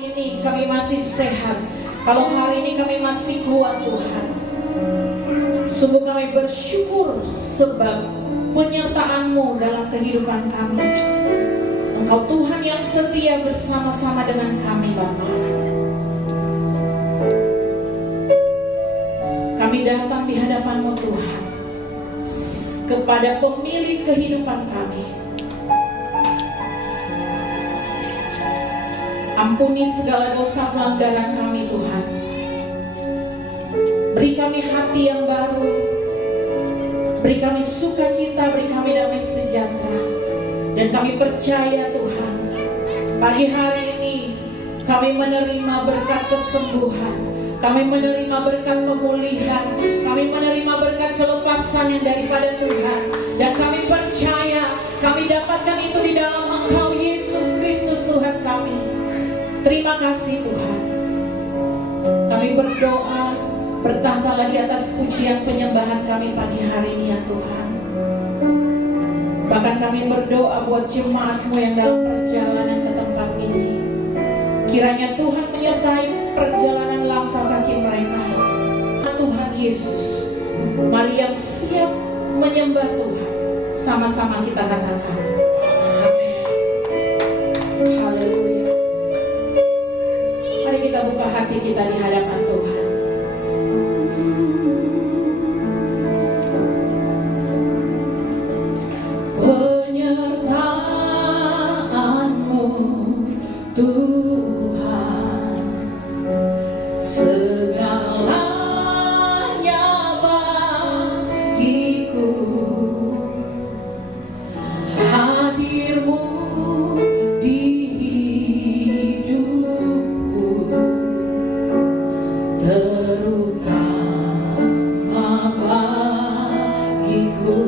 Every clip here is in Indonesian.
hari ini kami masih sehat, kalau hari ini kami masih kuat Tuhan, sungguh kami bersyukur sebab penyertaan-Mu dalam kehidupan kami. Engkau Tuhan yang setia bersama-sama dengan kami Bapa. Kami datang di hadapan-Mu Tuhan, kepada pemilik kehidupan kami. Ampuni segala dosa pelanggaran kami Tuhan. Beri kami hati yang baru, beri kami sukacita, beri kami damai sejahtera. Dan kami percaya Tuhan, pagi hari ini kami menerima berkat kesembuhan, kami menerima berkat pemulihan, kami menerima berkat kelepasan yang daripada Tuhan. Dan kami percaya kami dapatkan itu di dalam Engkau Yesus Kristus Tuhan kami. Terima kasih Tuhan. Kami berdoa, bertahtalah di atas pujian penyembahan kami pagi hari ini ya Tuhan. Bahkan kami berdoa buat jemaat-Mu yang dalam perjalanan ke tempat ini. Kiranya Tuhan menyertai perjalanan langkah kaki mereka. Tuhan Yesus, mari yang siap menyembah Tuhan, sama-sama kita katakan amin. Haleluya. Mari kita buka hati kita di hadapan Tuhan. Penyertaan-Mu Tuhan, segalanya bagiku. Hadir-Mu di hidupku, terutama bagiku.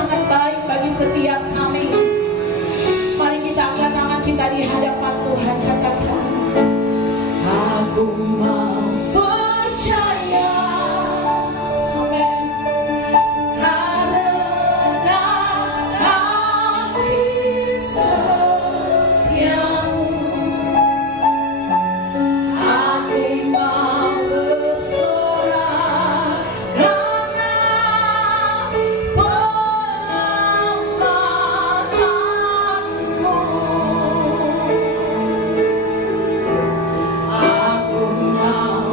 sangat baik bagi setiap kami. Mari kita angkat tangan kita di hadapan Tuhan, katakan, aku mau percaya. Amin. Karena kasih setiamu, aku mau bersorak karena penyelamatmu. Aku mau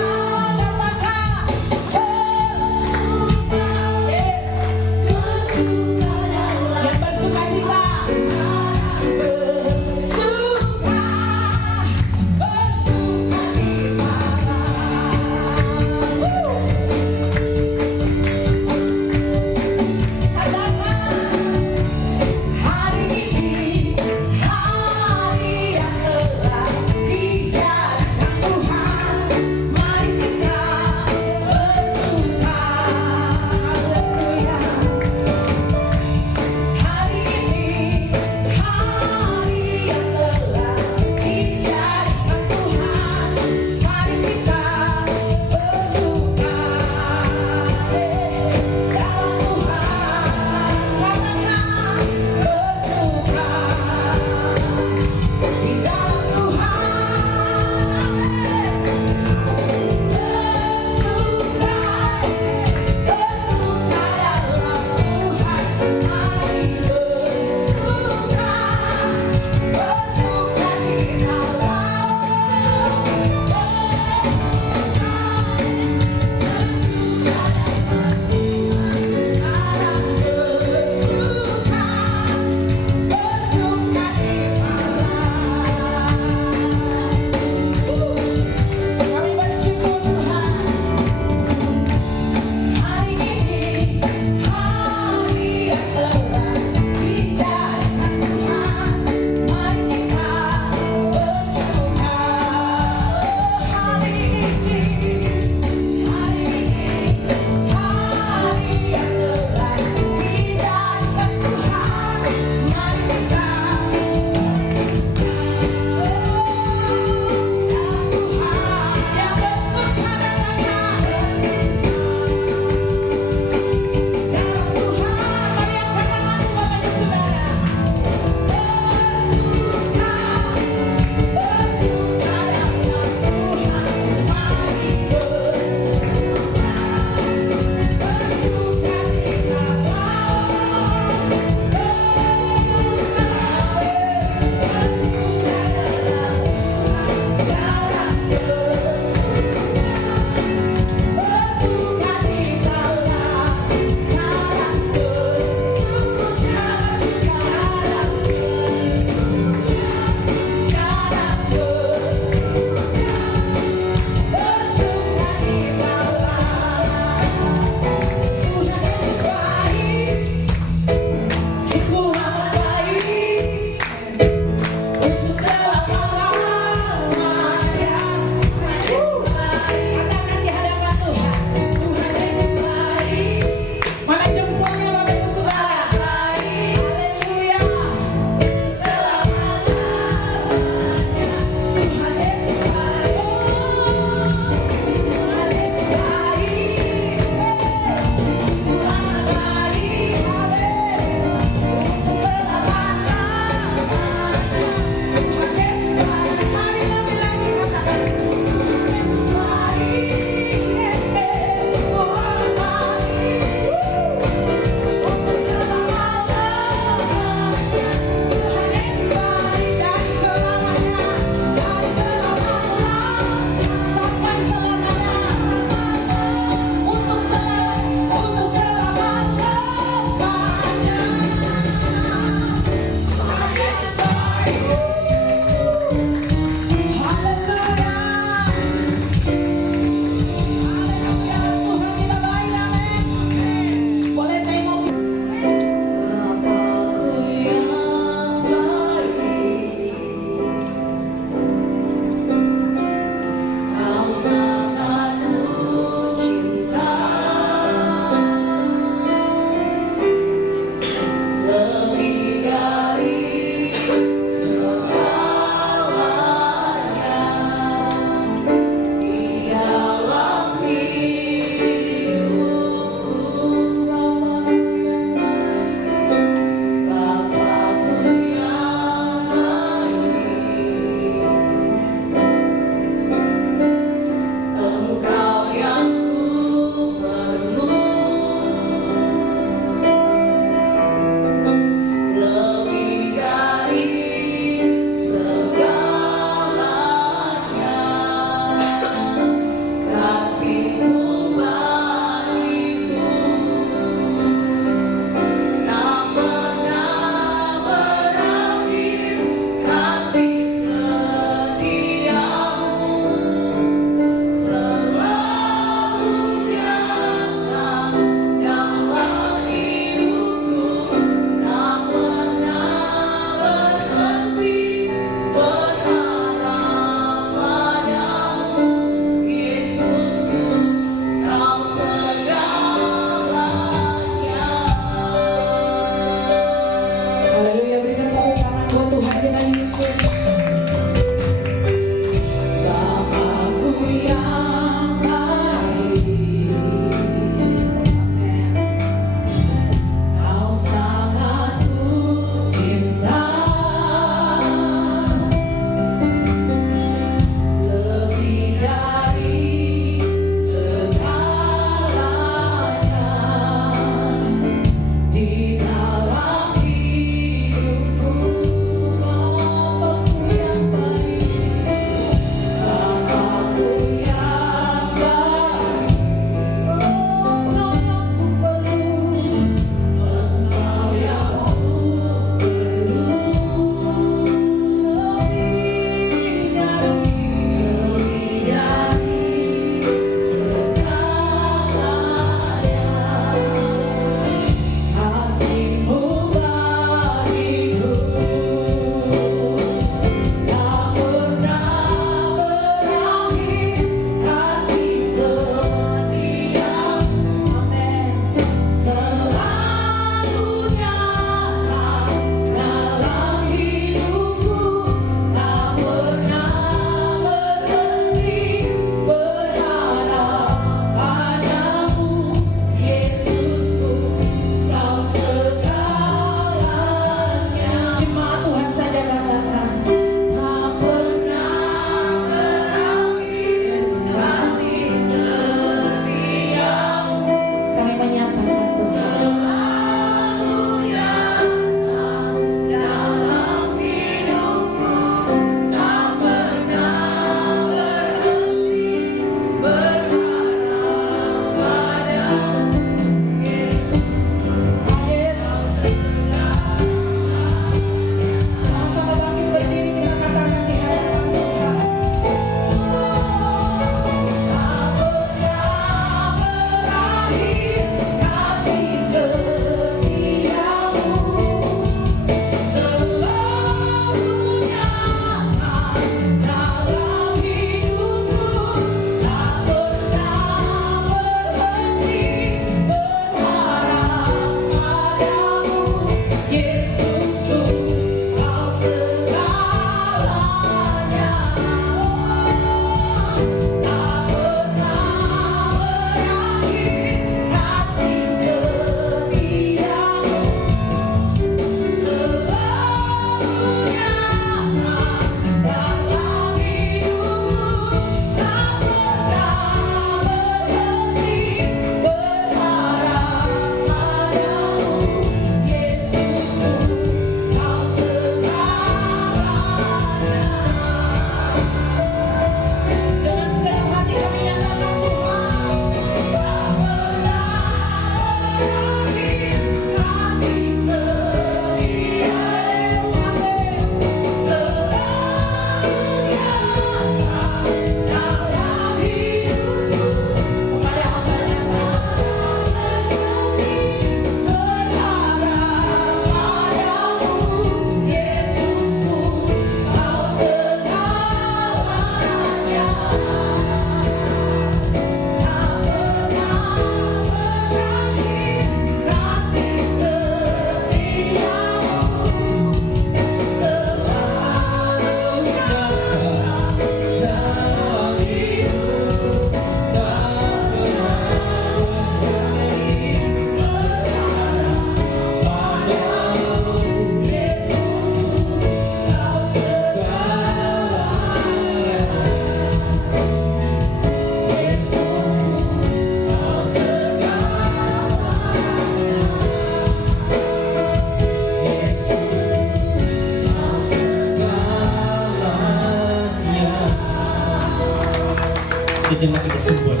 sejenak kesembuhan.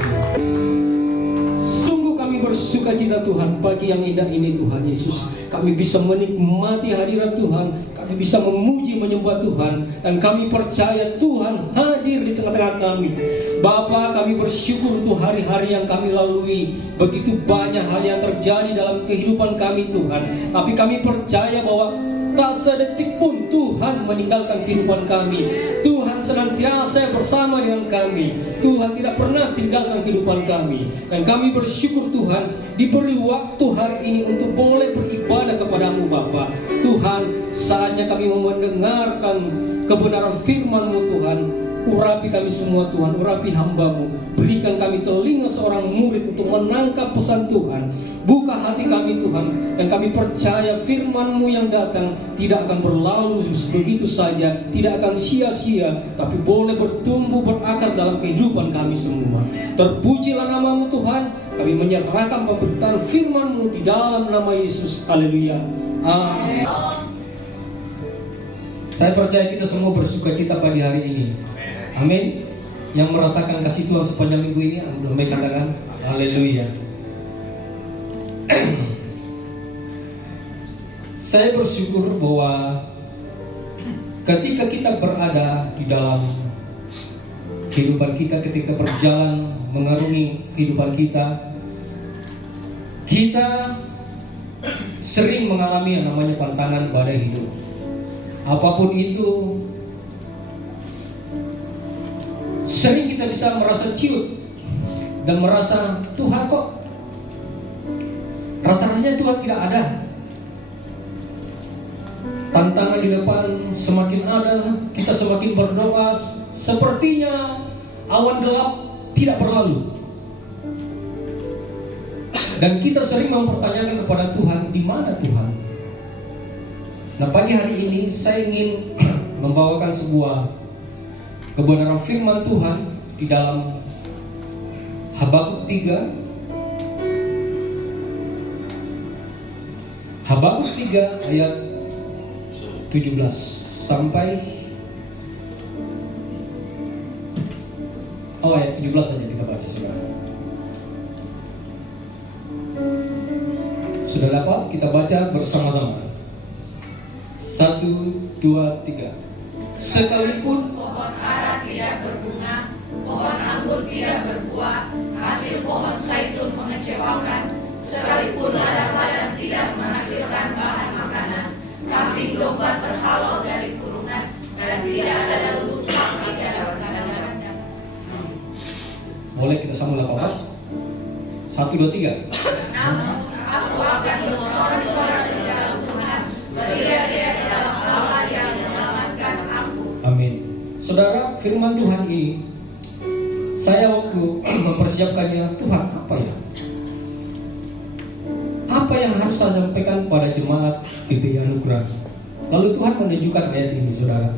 Sungguh kami bersuka cita Tuhan pagi yang indah ini Tuhan Yesus. Kami bisa menikmati hadirat Tuhan, kami bisa memuji menyembah Tuhan, dan kami percaya Tuhan hadir di tengah-tengah kami. Bapa, kami bersyukur untuk hari-hari yang kami lalui. Begitu banyak hal yang terjadi dalam kehidupan kami Tuhan, tapi kami percaya bahwa tak sedetik pun Tuhan meninggalkan kehidupan kami. Tuhan senantiasa bersama dengan kami. Tuhan tidak pernah tinggalkan kehidupan kami. Dan kami bersyukur Tuhan diberi waktu hari ini untuk boleh beribadah kepadamu Bapa. Tuhan, saatnya kami mendengarkan kebenaran firman-Mu Tuhan. Urapi kami semua Tuhan, urapi hamba-Mu. Berikan kami telinga seorang murid untuk menangkap pesan Tuhan. Buka hati kami Tuhan, dan kami percaya firman-Mu yang datang tidak akan berlalu begitu saja, tidak akan sia-sia, tapi boleh bertumbuh berakar dalam kehidupan kami semua. Terpujilah nama-Mu Tuhan. Kami menyerahkan pemberitaan firman-Mu di dalam nama Yesus. Haleluya. Amin. Saya percaya kita semua bersuka cita pagi hari ini. Amin. Yang merasakan kasih Tuhan sepanjang minggu ini, amin, katakan haleluya. Saya bersyukur bahwa ketika kita berada di dalam kehidupan kita, ketika berjalan mengarungi kehidupan kita, kita sering mengalami yang namanya pantangan badai hidup. Apapun itu, sering kita bisa merasa ciut dan merasa Tuhan kok rasanya Tuhan tidak ada. Tantangan di depan semakin ada, kita semakin berdoa, sepertinya awan gelap tidak berlalu. Dan kita sering mempertanyakan kepada Tuhan, di mana Tuhan? Nah, pagi hari ini saya ingin membawakan sebuah kebenaran firman Tuhan di dalam Habakuk 3. Habakuk 3 ayat 17 sampai ayat 17 saja kita baca Saudara. Sudah dapat? Kita baca bersama-sama. 1, 2, 3. Sekalipun pohon ara tidak berbunga, pohon anggur tidak berbuah, hasil pohon zaitun mengecewakan, sekalipun ladang-ladang tidak menghasilkan bahan makanan, kambing domba terhalau dari kurungan, dan tidak ada lembu sapi di dalam kandang. Boleh kita sama lapas? 1, 2, 3. Namun aku akan bersorak-sorak di dalam Tuhan, beriak-riak di dalam Allah yang menyelamatkan aku. Amin. Saudara, firman Tuhan ini, saya waktu mempersiapkannya, Tuhan apa ya? Apa yang harus saya sampaikan pada jemaat GBI Anugerah? Lalu Tuhan menunjukkan ayat ini, saudara.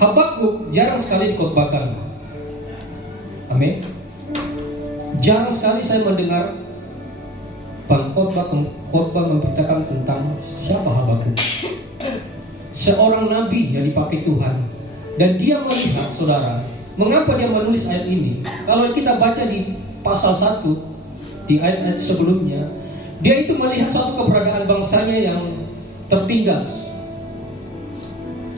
Habakuk jarang sekali dikhotbahkan. Amin. Jarang sekali saya mendengar khotbah memberitakan tentang siapa Habakuk. Seorang nabi yang dipakai Tuhan, dan dia melihat, saudara, mengapa dia menulis ayat ini. Kalau kita baca di pasal 1, di ayat-ayat sebelumnya, dia itu melihat suatu keberadaan bangsanya yang tertindas,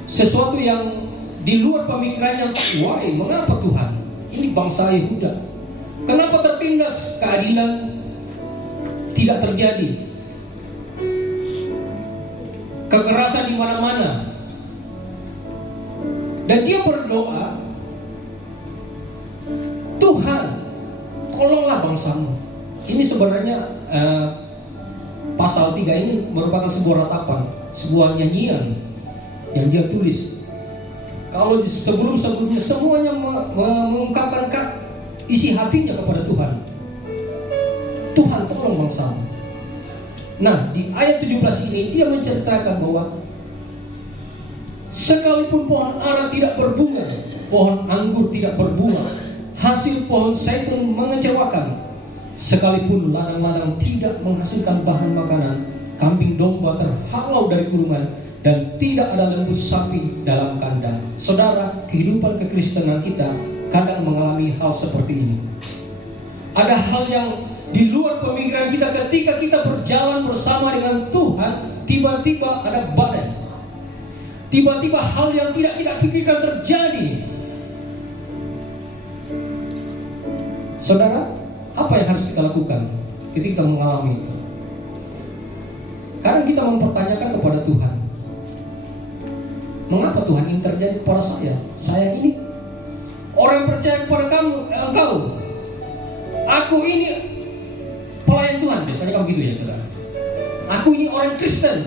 sesuatu yang di luar pemikirannya. Why? Mengapa Tuhan? Ini bangsa Yehuda, kenapa tertindas? Keadilan tidak terjadi, kekerasan di mana-mana. Dan dia berdoa, Tuhan, tolonglah bangsamu. Ini sebenarnya pasal 3 ini merupakan sebuah ratapan, sebuah nyanyian yang dia tulis. Kalau sebelum-sebelumnya semuanya mengungkapkan isi hatinya kepada Tuhan. Tuhan, tolong bangsamu. Nah, di ayat 17 ini dia menceritakan bahwa sekalipun pohon ara tidak berbunga, pohon anggur tidak berbuah, hasil pohon zaitun mengecewakan, sekalipun ladang-ladang tidak menghasilkan bahan makanan, kambing domba terhalau dari kurungan, dan tidak ada lembu sapi dalam kandang. Saudara, kehidupan kekristenan kita kadang mengalami hal seperti ini. Ada hal yang di luar pemikiran kita ketika kita berjalan bersama dengan Tuhan. Tiba-tiba ada badai, tiba-tiba hal yang tidak kita pikirkan terjadi. Saudara, apa yang harus kita lakukan ketika kita mengalami itu? Kadang kita mempertanyakan kepada Tuhan, mengapa Tuhan ini terjadi kepada saya? Saya ini orang yang percaya kepada Engkau. Aku ini pelayan Tuhan. Biasanya kamu gitu ya, saudara. Aku ini orang Kristen.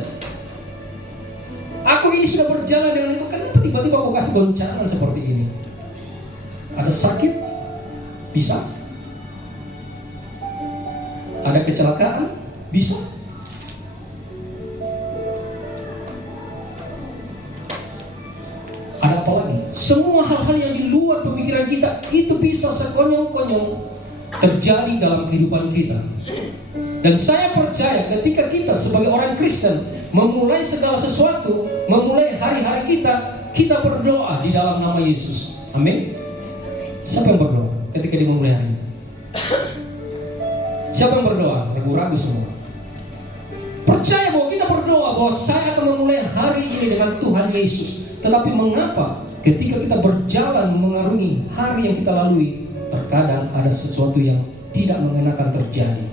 Aku ini sudah berjalan dengan itu. Kenapa tiba-tiba aku kasih goncangan seperti ini? Ada sakit? Bisa. Ada kecelakaan? Bisa. Ada apa lagi? Semua hal-hal yang di luar pemikiran kita itu bisa sekonyong-konyong terjadi dalam kehidupan kita. Dan saya percaya ketika kita sebagai orang Kristen memulai segala sesuatu, memulai hari-hari kita berdoa di dalam nama Yesus. Amin. Siapa yang berdoa ketika dia memulai hari ini? Siapa yang berdoa? Ragu-ragu semua. Percaya bahwa kita berdoa bahwa saya akan memulai hari ini dengan Tuhan Yesus. Tetapi mengapa ketika kita berjalan mengarungi hari yang kita lalui, terkadang ada sesuatu yang tidak mengenakan terjadi.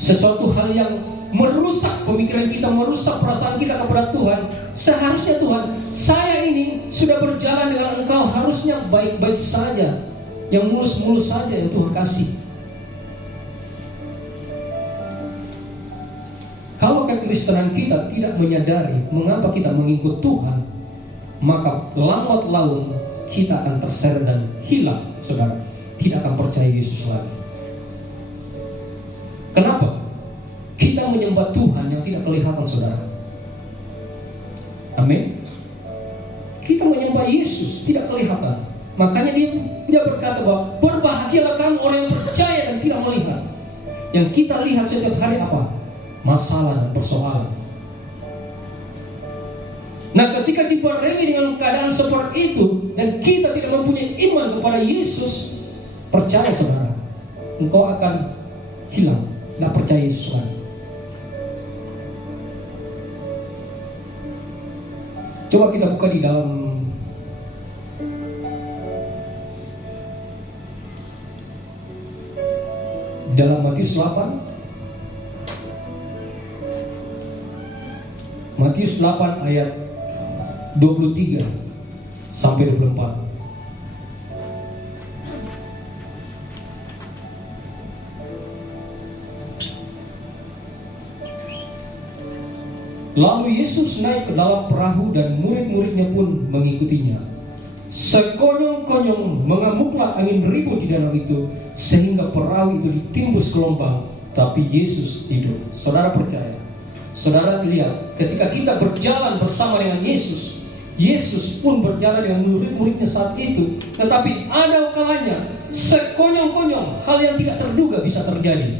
Sesuatu hal yang merusak pemikiran kita, merusak perasaan kita kepada Tuhan. Seharusnya Tuhan, saya ini sudah berjalan dengan Engkau, harusnya baik-baik saja, yang mulus-mulus saja yang Tuhan kasih. Kalau kekristenan kita tidak menyadari mengapa kita mengikut Tuhan, maka lambat laun kita akan terseret dan hilang, saudara. Tidak akan percaya Yesus lagi. Kenapa? Kita menyembah Tuhan yang tidak kelihatan, saudara. Amin. Kita menyembah Yesus tidak kelihatan. Makanya dia berkata bahwa berbahagialah kamu orang yang percaya dan tidak melihat. Yang kita lihat setiap hari apa? Masalah dan persoalan. Nah, ketika dibarengi dengan keadaan seperti itu dan kita tidak mempunyai iman kepada Yesus, percaya saudara, engkau akan hilang, tidak percaya Yesus lagi. Coba kita buka di dalam Matius 8. Matius 8 ayat 23 sampai 24. Lalu Yesus naik ke dalam perahu dan murid-muridnya pun mengikutinya. Sekonyong-konyong mengamuklah angin ribut di danau itu, sehingga perahu itu ditimbus gelombang, tapi Yesus tidur. Saudara percaya? Saudara lihat, ketika kita berjalan bersama dengan Yesus, Yesus pun berjalan dengan murid-muridnya saat itu. Tetapi ada kalanya sekonyong-konyong hal yang tidak terduga bisa terjadi.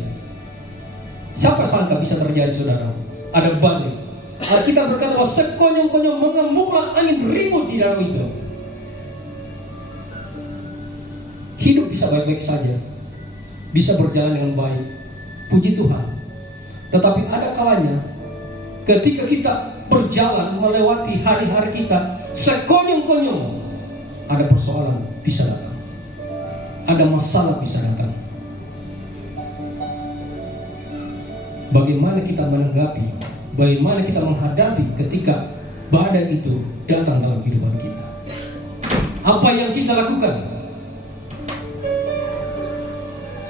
Siapa sangka bisa terjadi, saudara? Ada badai. Kita berkata bahwa sekonyong-konyong mengemuklah angin ribut di danau itu. Hidup bisa baik-baik saja, bisa berjalan dengan baik, puji Tuhan. Tetapi ada kalanya ketika kita berjalan melewati hari-hari kita, sekonyong-konyong ada persoalan bisa datang, ada masalah bisa datang. Bagaimana kita menanggapi, bagaimana kita menghadapi ketika badai itu datang dalam kehidupan kita? Apa yang kita lakukan?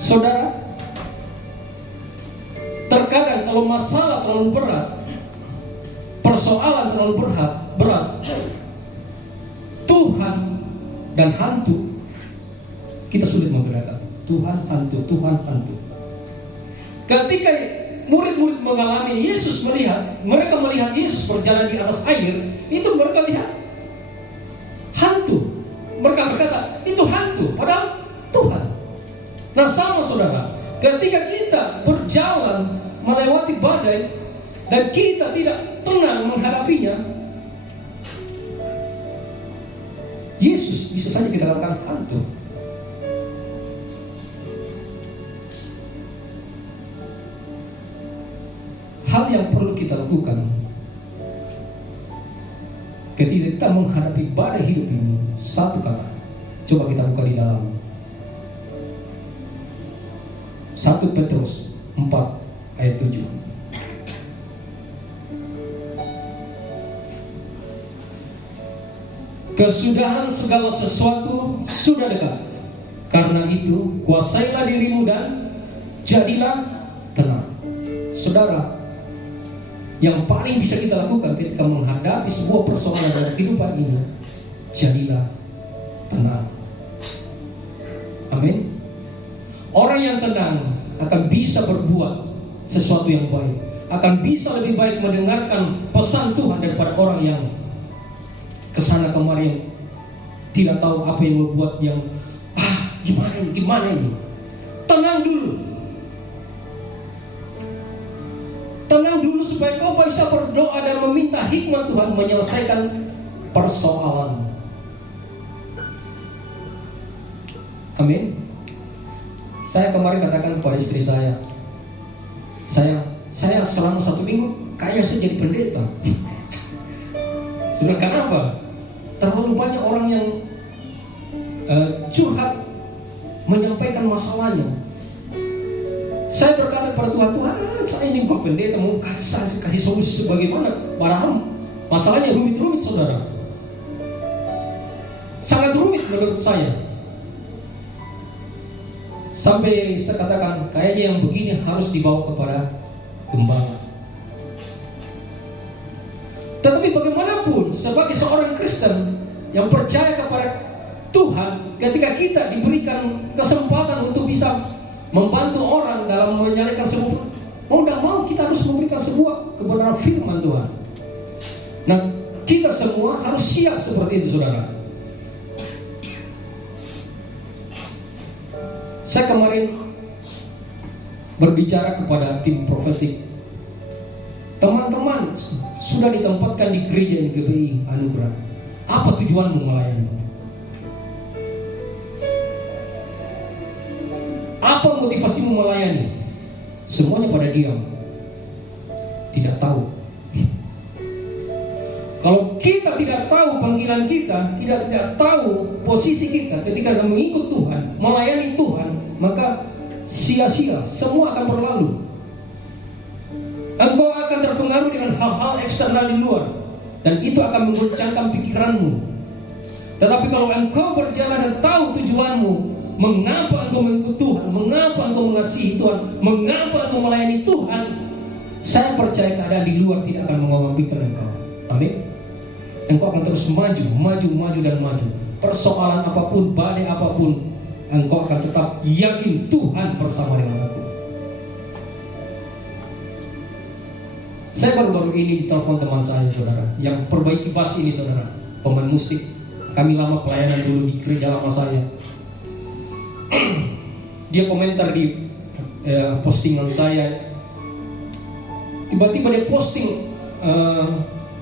Saudara, terkadang kalau masalah terlalu berat, persoalan terlalu berat, Tuhan dan hantu, kita sulit membedakan Tuhan hantu. Ketika murid-murid mengalami, Yesus mereka melihat Yesus berjalan di atas air, itu mereka lihat hantu. Mereka berkata, itu hantu, padahal Tuhan. Nah, sama saudara, ketika kita berjalan melewati badai dan kita tidak tenang menghadapinya, Yesus bisa saja kita katakan hantu. Hal yang perlu kita lakukan ketika kita menghadapi badai hidup ini, satu kata, coba kita buka di dalam 1 Petrus 4 ayat 7. Kesudahan segala sesuatu sudah dekat. Karena itu, kuasailah dirimu dan jadilah tenang. Saudara, yang paling bisa kita lakukan ketika menghadapi sebuah persoalan dalam kehidupan ini, jadilah tenang. Amin. Orang yang tenang akan bisa berbuat sesuatu yang baik, akan bisa lebih baik mendengarkan pesan Tuhan daripada orang yang kesana kemari tidak tahu apa yang membuat yang gimana ini. Tenang dulu. Tenang dulu supaya kau bisa berdoa dan meminta hikmat Tuhan menyelesaikan persoalan. Amin. Saya kemarin katakan kepada istri saya selama 1 minggu kayak saya jadi pendeta. Sudah kenapa? Terlalu banyak orang yang curhat menyampaikan masalahnya. Saya berkata kepada Tuhan, saya ini bukan pendeta, mau kasih solusi sebagaimana. Padahal masalahnya rumit-rumit, saudara. Sangat rumit menurut saya. Sampai saya katakan, kayaknya yang begini harus dibawa kepada gembala. Tetapi bagaimanapun, sebagai seorang Kristen yang percaya kepada Tuhan, ketika kita diberikan kesempatan untuk bisa membantu orang dalam menyalakan sebuah, mau tidak mau kita harus memberikan sebuah kebenaran firman Tuhan. Nah, kita semua harus siap seperti itu, saudara. Saya kemarin berbicara kepada tim profetik. Teman-teman sudah ditempatkan di gereja GBI Anugerah. Apa tujuanmu melayani? Apa motivasimu melayani? Semuanya pada diam, tidak tahu. Kalau kita tidak tahu panggilan kita, tidak tahu posisi kita ketika mengikut Tuhan, melayani Tuhan, maka sia-sia, semua akan berlalu. Engkau akan terpengaruh dengan hal-hal eksternal di luar, dan itu akan menggoncangkan pikiranmu. Tetapi kalau engkau berjalan dan tahu tujuanmu, mengapa engkau mengikut Tuhan, mengapa engkau mengasihi Tuhan, mengapa engkau melayani Tuhan, saya percaya keadaan di luar tidak akan mengompingkan engkau. Amin. Engkau akan terus maju dan maju. Persoalan apapun, badai apapun, engkau akan tetap yakin Tuhan bersama dengan aku. Saya baru-baru ini ditelepon teman saya, saudara, yang perbaiki bass ini, saudara, pemain musik. Kami lama pelayanan dulu di gereja lama saya. Dia komentar di postingan saya. Tiba-tiba dia posting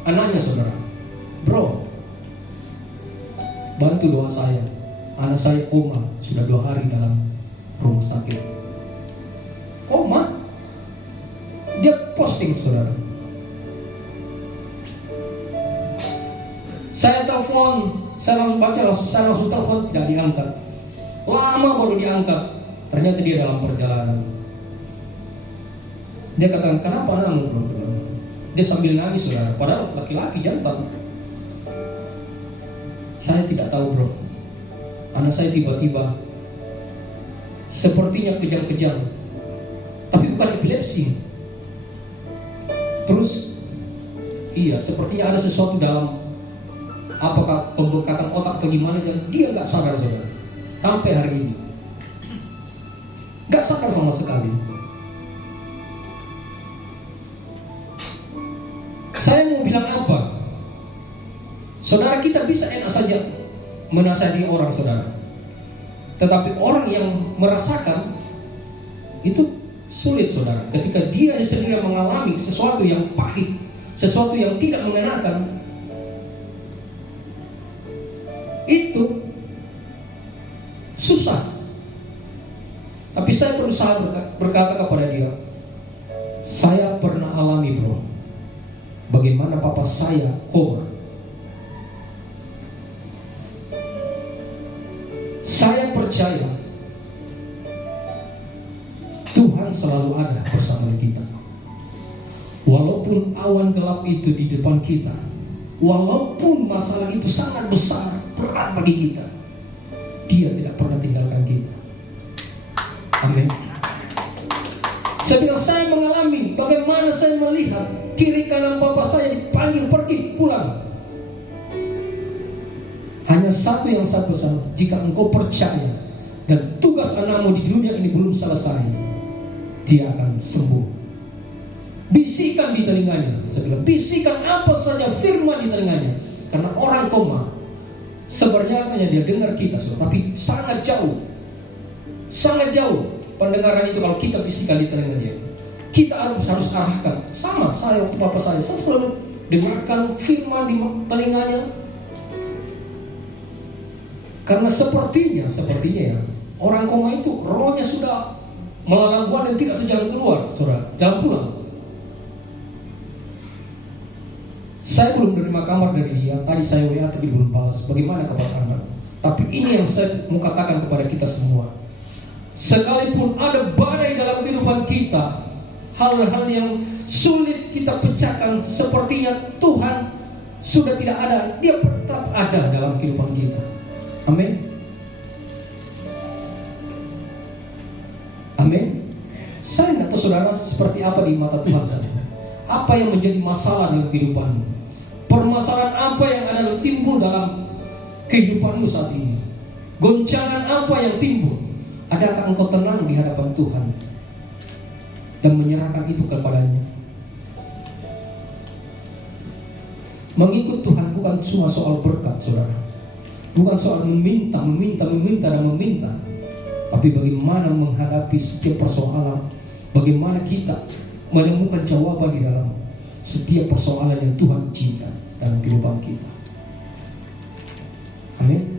anaknya, saudara. Bro, bantu doa saya. Anak saya koma, sudah 2 hari dalam rumah sakit. Koma? Dia posting, saudara. Saya telepon, saya langsung baca, saya langsung telepon, tidak diangkat. Lama baru diangkat. Ternyata dia dalam perjalanan. Dia katakan, kenapa anakmu, bro? Dia sambil nangis, saudara. Padahal laki-laki jantan. Saya tidak tahu, bro. Anak saya tiba-tiba sepertinya kejang-kejang, tapi bukan epilepsi. Terus, iya, sepertinya ada sesuatu dalam, apakah pembengkakan otak atau gimana, dan dia nggak sadar, saudara. Sampai hari ini nggak sadar sama sekali. Saya mau bilang apa? Saudara, kita bisa enak saja menasihati orang, saudara. Tetapi orang yang merasakan itu sulit, saudara. Ketika dia sendiri mengalami sesuatu yang pahit, sesuatu yang tidak mengenakan, Itu susah. Tapi saya berusaha berkata kepada dia, saya pernah alami bro, bagaimana papa saya koma. Saya percaya Tuhan selalu ada bersama kita. Walaupun awan gelap itu di depan kita, walaupun masalah itu sangat besar, berat bagi kita, Dia tidak pernah tinggalkan kita. Amin. Saya bilang, saya mengalami bagaimana saya melihat kiri kanan bapak saya dipanggil pergi pulang. Hanya satu yang saya pesan, jika engkau percaya dan tugas anakmu di dunia ini belum selesai, dia akan sembuh. Bisikan di telinganya. Saya bilang, bisikan apa saja firman di telinganya. Karena orang koma sebenarnya dia dengar kita, tapi sangat jauh. Sangat jauh pendengaran itu kalau kita bisikan di telinganya. Kita harus arahkan. Sama saya waktu bapak saya selalu dengarkan firman di telinganya. Karena sepertinya ya, orang koma itu rohnya sudah melalang buana dan tidak jalan keluar, saudara, jalan pulang. Saya belum menerima kamar dari dia. Tadi saya WA tapi belum balas. Bagaimana kabar anak? Tapi ini yang saya mau katakan kepada kita semua. Sekalipun ada badai dalam kehidupan kita, hal-hal yang sulit kita pecahkan, sepertinya Tuhan sudah tidak ada. Dia tetap ada dalam kehidupan kita. Amin. Amin. Saya tidak tahu saudara seperti apa di mata Tuhan saja. Apa yang menjadi masalah dalam kehidupanmu? Permasalahan apa yang ada timbul dalam kehidupanmu saat ini? Goncangan apa yang timbul? Adakah engkau tenang di hadapan Tuhan dan menyerahkan itu kepadanya? Mengikut Tuhan bukan cuma soal berkat, saudara. Bukan soal meminta, tapi bagaimana menghadapi setiap persoalan, bagaimana kita menemukan jawaban di dalam setiap persoalan yang Tuhan cinta dalam kehidupan kita. Amin.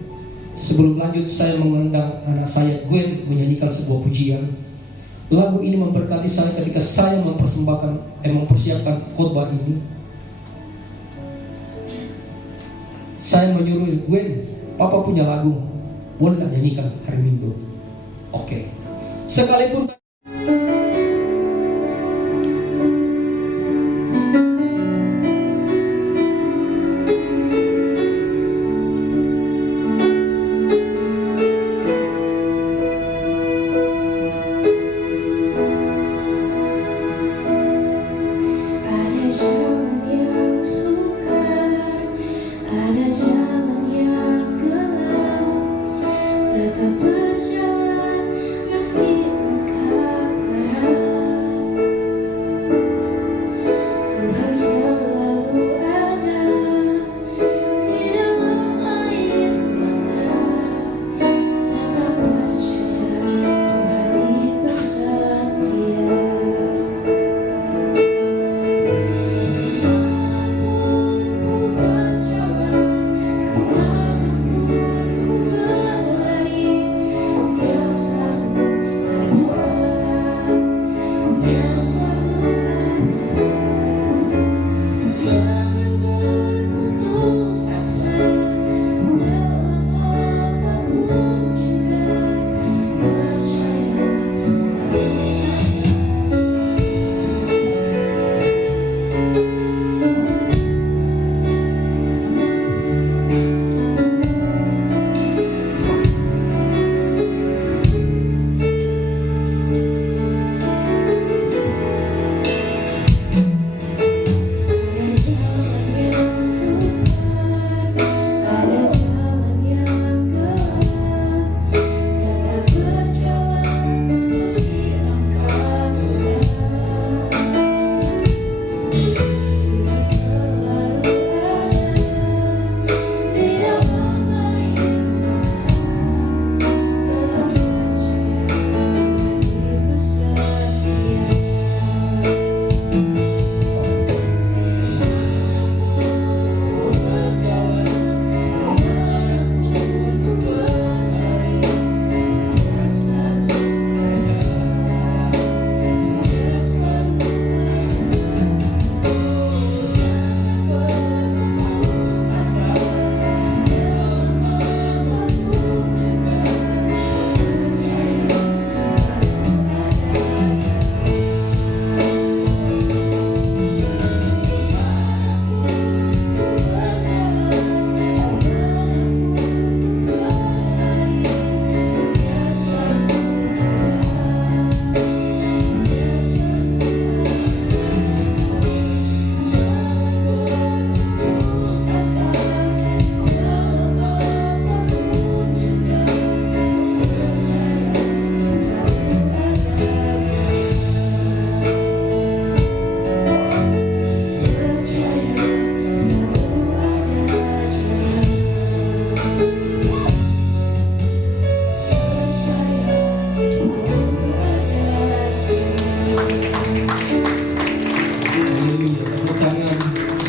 Sebelum lanjut, saya mengundang anak saya Gwen menyanyikan sebuah pujian. Lagu ini memberkati saya ketika saya mempersiapkan khotbah ini. Saya menyuruh Gwen, Papa punya lagu, boleh nggak nyanyikan hari Minggu? Oke. Sekalipun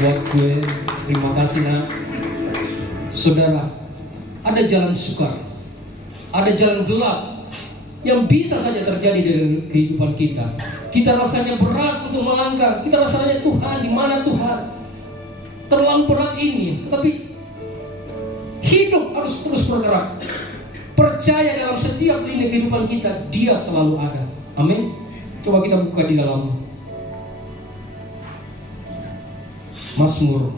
buat gue. Terima kasih nak. Saudara, ada jalan sukar, ada jalan gelap yang bisa saja terjadi dari kehidupan kita. Kita rasanya berat untuk melangkah. Kita rasanya, Tuhan, di mana Tuhan? Terlalu berat ini. Tetapi hidup harus terus bergerak. Percaya dalam setiap lini kehidupan kita, Dia selalu ada. Amin. Coba kita buka di dalam Mazmur.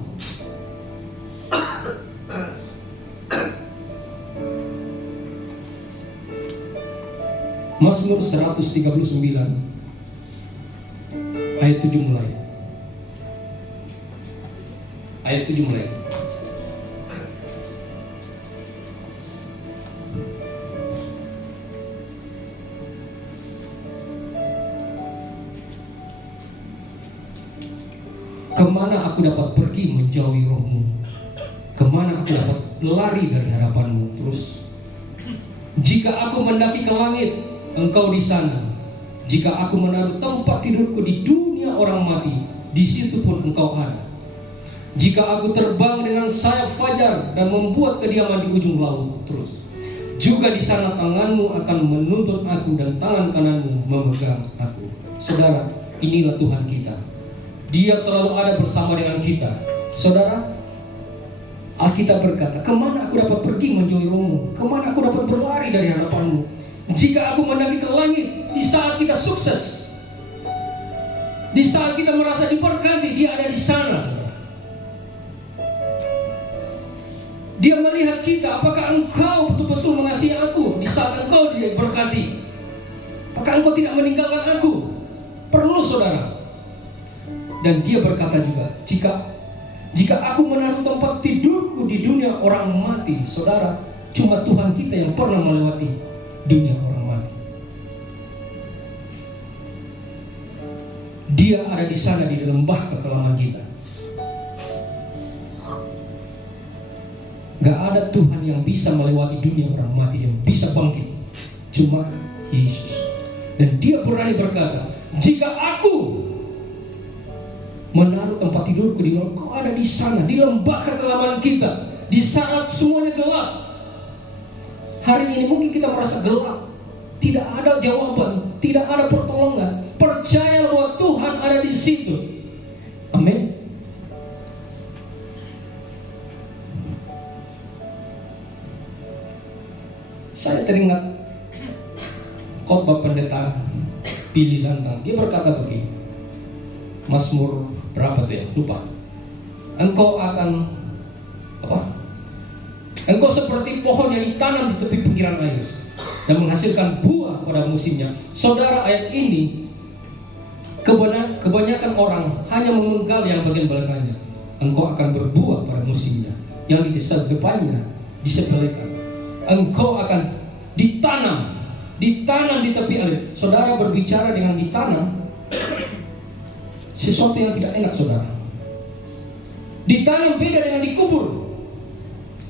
Mazmur 139 ayat 7 mulai. Ayat 7 mulai. Kemana aku dapat pergi menjauhi rohmu? Kemana aku dapat lari dari hadapanmu? Terus, jika aku mendaki ke langit, Engkau di sana. Jika aku menaruh tempat tidurku di dunia orang mati, di situ pun Engkau ada. Jika aku terbang dengan sayap fajar dan membuat kediaman di ujung laut, terus, juga di sana tanganmu akan menuntun aku dan tangan kananmu memegang aku. Saudara, inilah Tuhan kita. Dia selalu ada bersama dengan kita. Saudara, Alkitab berkata, kemana aku dapat pergi menjauhi rohmu? Kemana aku dapat berlari dari hadapanmu? Jika aku mendaki ke langit, di saat kita sukses, di saat kita merasa diberkati, Dia ada di sana. Dia melihat kita, apakah engkau betul-betul mengasihi aku di saat engkau diberkati? Apakah engkau tidak meninggalkan aku? Perlu, saudara. Dan Dia berkata juga, jika aku menaruh tempat tidurku di dunia orang mati, saudara, cuma Tuhan kita yang pernah melewati dunia orang mati. Dia ada di sana di lembah kekelaman kita. Gak ada Tuhan yang bisa melewati dunia orang mati, yang bisa bangkit, cuma Yesus. Dan Dia berani berkata, jika aku menaruh tempat tidurku di mana, Kau ada di sana, di lembah kekelaman kita, di saat semuanya gelap. Hari ini mungkin kita merasa gelap, tidak ada jawaban, tidak ada pertolongan. Percaya bahwa Tuhan ada di situ. Amin. Saya teringat khotbah pendeta Billy Lantang. Dia berkata begini, Mazmur berapa tuh ya? Lupa. Engkau akan Engkau seperti pohon yang ditanam di tepi pinggiran air dan menghasilkan buah pada musimnya. Saudara, ayat ini kebanyakan orang hanya memenggal yang bagian belakangnya. Engkau akan berbuah pada musimnya. Yang di depannya disepelekan. Engkau akan ditanam di tepi air. Saudara, berbicara dengan ditanam, sesuatu yang tidak enak, saudara. Ditanam beda dengan dikubur.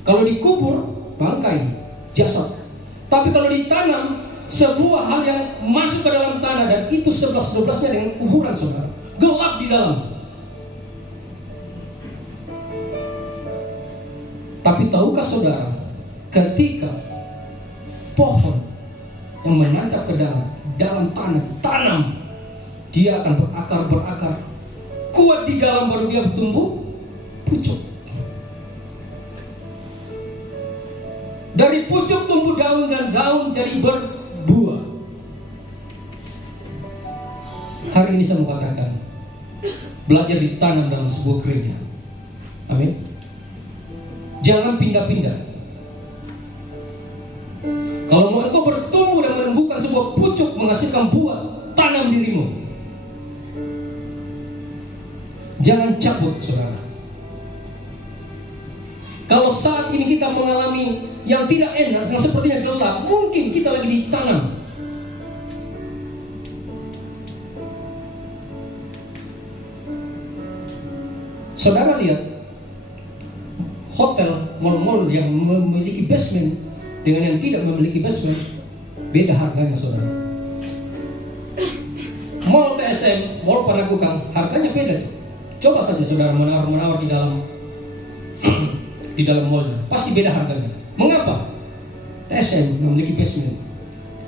Kalau dikubur, bangkai, jasad. Tapi kalau ditanam, sebuah hal yang masuk ke dalam tanah, dan itu 11-12-nya dengan kuburan, saudara. Gelap di dalam. Tapi tahukah saudara, ketika pohon yang menancap ke dalam tanah, tanam, dia akan berakar, kuat di dalam, baru dia bertumbuh pucuk. Dari pucuk tumbuh daun, dan daun jadi berbuah. Hari ini saya mau katakan, belajar ditanam dalam sebuah gereja. Amin. Jangan pindah-pindah. Kalau mau engkau bertumbuh dan menumbuhkan sebuah pucuk menghasilkan buah, tanam dirimu. Jangan cabut, saudara. Kalau saat ini kita mengalami yang tidak enak, yang sepertinya gelap, mungkin kita lagi ditanam. Saudara lihat hotel, mall-mall yang memiliki basement dengan yang tidak memiliki basement, beda harganya, saudara. Mall TSM, mall Panakukang, harganya beda tuh. Coba saja saudara menawar di dalam di dalam mall, pasti beda harganya. Mengapa? TSM memiliki basement.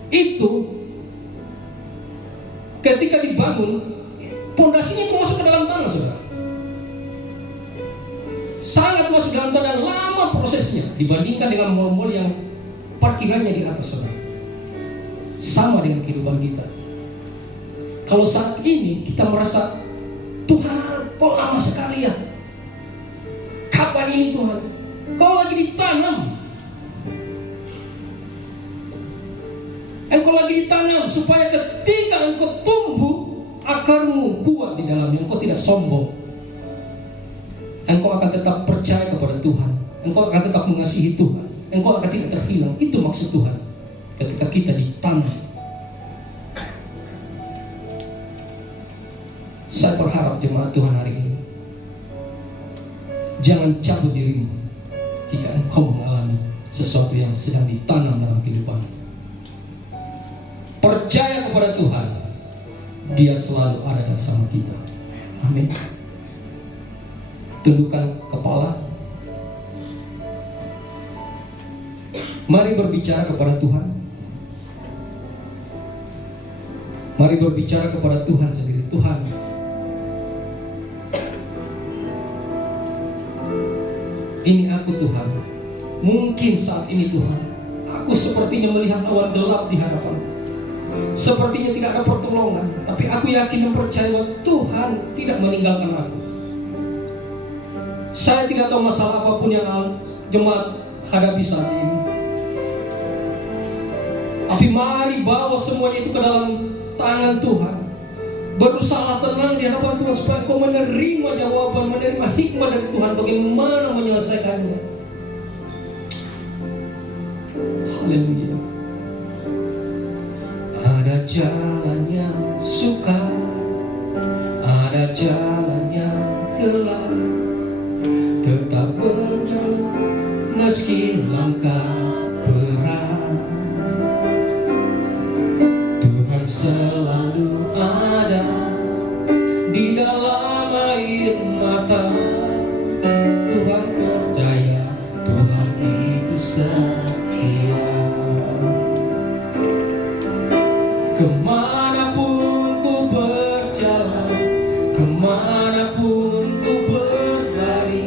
Itu ketika dibangun, pondasinya itu masuk ke dalam tanah, saudara. Sangat masuk dalam tanah, lama prosesnya dibandingkan dengan mall-mall yang parkirannya di atas, saudara. Sama dengan kehidupan kita. Kalau saat ini kita merasa, Tuhan, kok lama sekali ya? Kapan ini Tuhan? Kau lagi ditanam. Engkau lagi ditanam supaya ketika engkau tumbuh, akarmu kuat di dalamnya. Engkau tidak sombong. Engkau akan tetap percaya kepada Tuhan. Engkau akan tetap mengasihi Tuhan. Engkau akan tidak terhilang. Itu maksud Tuhan ketika kita ditanam. Saya berharap jemaat Tuhan hari ini, jangan cabut dirimu jika engkau mengalami sesuatu yang sedang ditanam dalam kehidupanmu. Percaya kepada Tuhan, Dia selalu ada bersama kita. Amin. Tundukkan kepala. Mari berbicara kepada Tuhan. Mari berbicara kepada Tuhan sendiri. Tuhan, ini aku Tuhan. Mungkin saat ini Tuhan, aku sepertinya melihat awan gelap di hadapanku. Sepertinya tidak ada pertolongan. Tapi aku yakin dan percaya bahwa Tuhan tidak meninggalkan aku. Saya tidak tahu masalah apapun yang jemaat hadapi saat ini. Tapi mari bawa semuanya itu ke dalam tangan Tuhan. Berusaha tenang di hadapan Tuhan supaya kau menerima jawaban, menerima hikmah dari Tuhan bagaimana menyelesaikannya. Haleluya. Ada jalan yang sukar, ada jalan yang gelap, tetap berjalan meski langkah berat. Tuhan selalu ada di dalam air mata. Tuhan percaya, Tuhan itu setia. Kemanapun ku berjalan, kemanapun ku berlari,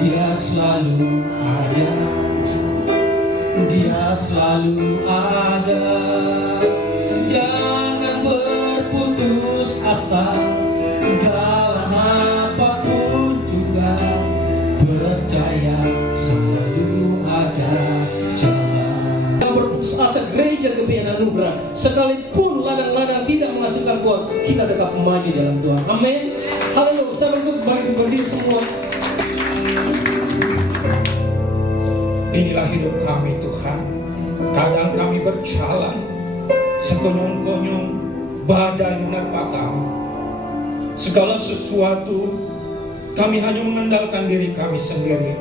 Dia selalu ada. Dia selalu ada. Jangan berputus asa dalam apapun juga. Percaya selalu ada jalan. Jangan berputus asa, gereja Gebiar Anugerah. Sekalipun ladang-ladang tidak menghasilkan buah, kita tetap maju dalam Tuhan. Amin. Haleluya. Saya berdiri semua. Inilah hidup kami Tuhan. Kadang kami berjalan, sekonyong-konyong badai menerpa kami. Segala sesuatu kami hanya mengandalkan diri kami sendiri.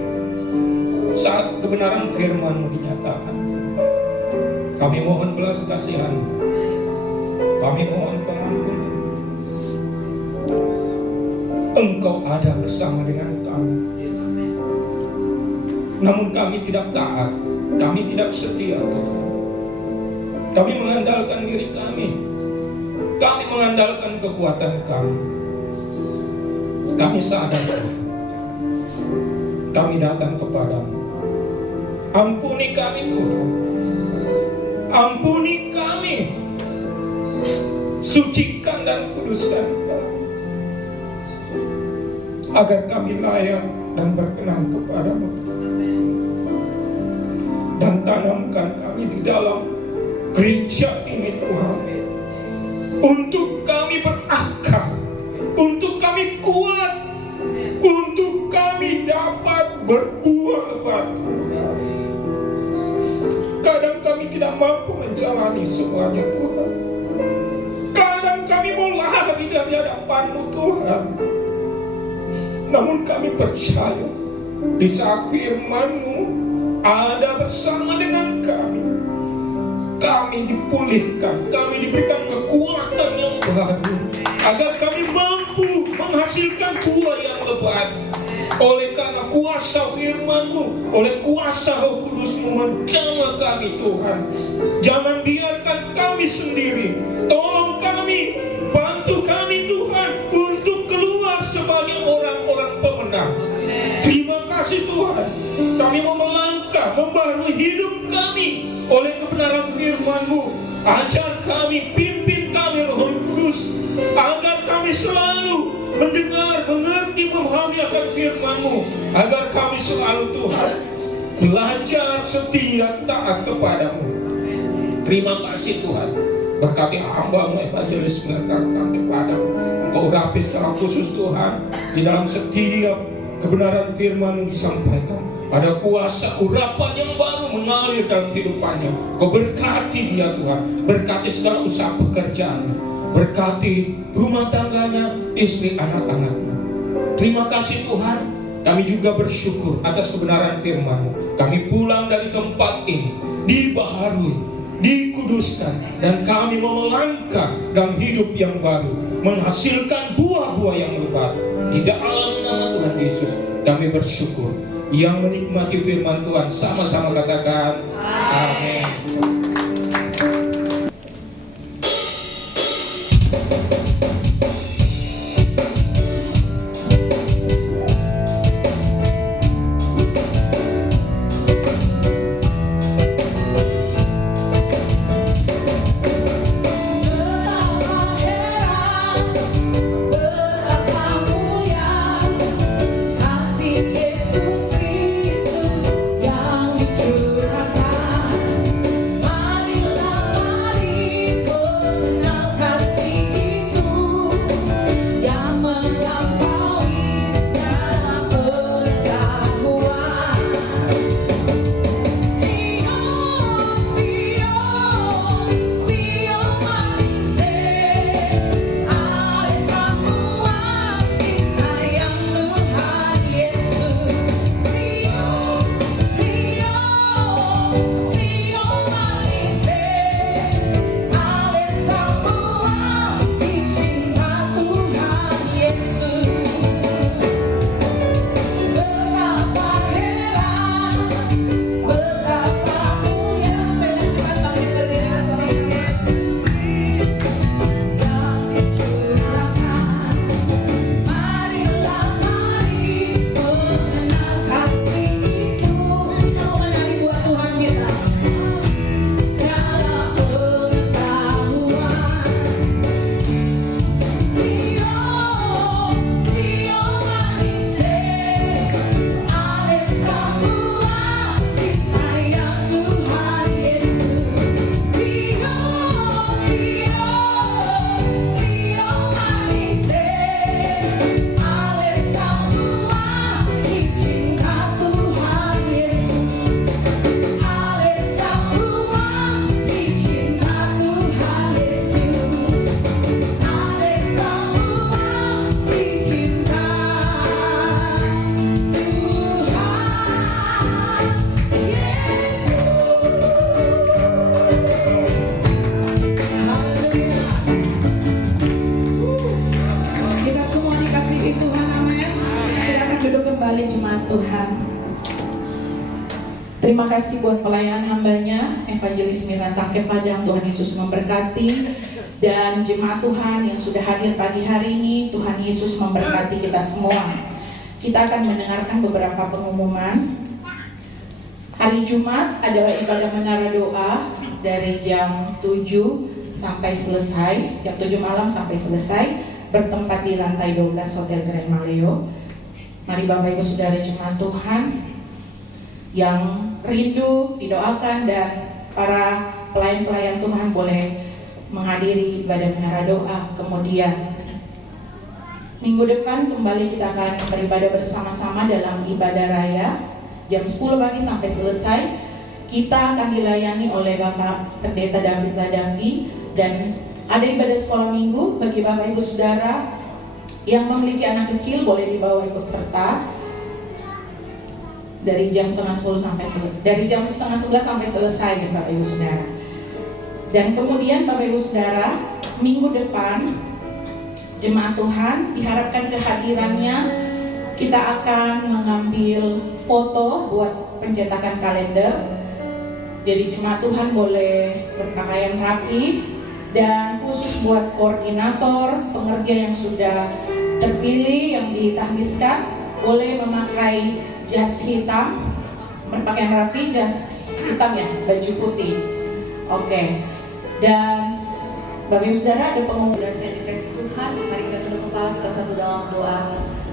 Saat kebenaran firman-Mu dinyatakan, kami mohon belas kasihan, kami mohon pengampunan. Engkau ada bersama dengan kami. Namun kami tidak taat, kami tidak setia Tuhan. Kami mengandalkan diri kami mengandalkan kekuatan kami. Kami sadar, kami datang kepadamu. Ampuni kami Tuhan, ampuni kami, sucikan dan kuduskan kami, agar kami layak dan berkenan kepadamu. Dan tanamkan kami di dalam gereja ini Tuhan, untuk kami berakar, untuk kami kuat, untuk kami dapat berbuah lebat. Kadang kami tidak mampu menjalani semuanya Tuhan. Kadang kami mau lari dari hadapan-Mu Tuhan. Namun kami percaya di saat firman-Mu ada bersama dengan kami. Kami dipulihkan, kami diberikan kekuatan yang baru, agar kami mampu menghasilkan buah Oleh karena kuasa firman-Mu, oleh kuasa Roh Kudus-Mu menjamah kami Tuhan. Jangan biarkan kami sendiri. Tolong kami, bantu kami Tuhan untuk keluar sebagai orang-orang pemenang. Terima kasih Tuhan. Kami mau melangkah, membaharui hidup kami oleh kebenaran firman-Mu. Ajar kami, pimpin kami Roh Kudus, agar kami selalu mendengar, mengerti, memahami akan firman-Mu, agar kami selalu Tuhan belajar setia taat kepadamu. Terima kasih Tuhan. Berkati hamba-Mu Evangelis Mirna kepadamu. Engkau urapi secara khusus Tuhan di dalam setiap kebenaran firman disampaikan. Ada kuasa urapan yang baru mengalir dalam kehidupannya. Kau berkati dia Tuhan. Berkati segala usaha pekerjaannya. Berkati rumah tangganya, istri anak-anaknya. Terima kasih Tuhan. Kami juga bersyukur atas kebenaran firman-Mu. Kami pulang dari tempat ini dibaharui, dikuduskan, dan kami mau melangkah dalam hidup yang baru, menghasilkan buah-buah yang lebat. Di dalam nama Tuhan Yesus kami bersyukur. Yang menikmati firman Tuhan sama-sama katakan amin. Terima kasih buat pelayanan hambanya Evangelis Mirna Tangke Padang. Tuhan Yesus memberkati. Dan jemaat Tuhan yang sudah hadir pagi hari ini, Tuhan Yesus memberkati kita semua. Kita akan mendengarkan beberapa pengumuman. Hari Jumat adalah ibadah menara doa dari jam 7 sampai selesai, jam 7 malam sampai selesai, bertempat di lantai 12 Hotel Grand Maleo. Mari Bapak Ibu Saudara jemaat Tuhan yang rindu didoakan, dan para pelayan-pelayan Tuhan boleh menghadiri ibadah menara doa. Kemudian minggu depan kembali kita akan beribadah bersama-sama dalam ibadah raya jam 10 pagi sampai selesai. Kita akan dilayani oleh Bapak Pendeta David Ladaki, dan ada ibadah sekolah minggu bagi Bapak Ibu Saudara yang memiliki anak kecil, boleh dibawa ikut serta dari jam setengah 11 sampai selesai ya Bapak Ibu Saudara. Dan kemudian Bapak Ibu Saudara, minggu depan jemaat Tuhan diharapkan kehadirannya kita akan mengambil foto buat pencetakan kalender. Jadi jemaat Tuhan boleh berpakaian rapi, dan khusus buat koordinator, pengerja yang sudah terpilih, yang ditahbiskan, boleh memakai jas hitam, berpakaian rapi, jas hitam ya, baju putih. Oke. Dan Bapak Ibu Saudara, ada pengumuman. Dan saya dikasih Tuhan, mari kita tunduk kepala kita satu dalam doa.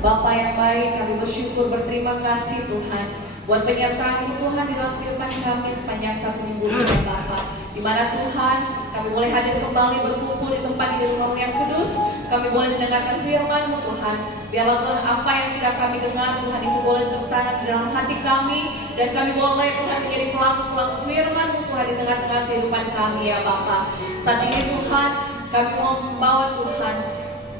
Bapa yang baik, kami bersyukur, berterima kasih Tuhan buat penyertaan Tuhan di dalam kehidupan kami sepanjang 1 minggu ini Bapa. Di mana Tuhan, kami boleh hadir kembali berkumpul di tempat di rumah yang kudus. Kami boleh mendengarkan firman-Mu Tuhan. Biarlah Tuhan, apa yang sudah kami dengar Tuhan itu boleh tertanam di dalam hati kami, dan kami boleh Tuhan menjadi pelaku-pelaku firman-Mu Tuhan di tengah-tengah kehidupan kami ya Bapa. Saat ini Tuhan, kami mau membawa Tuhan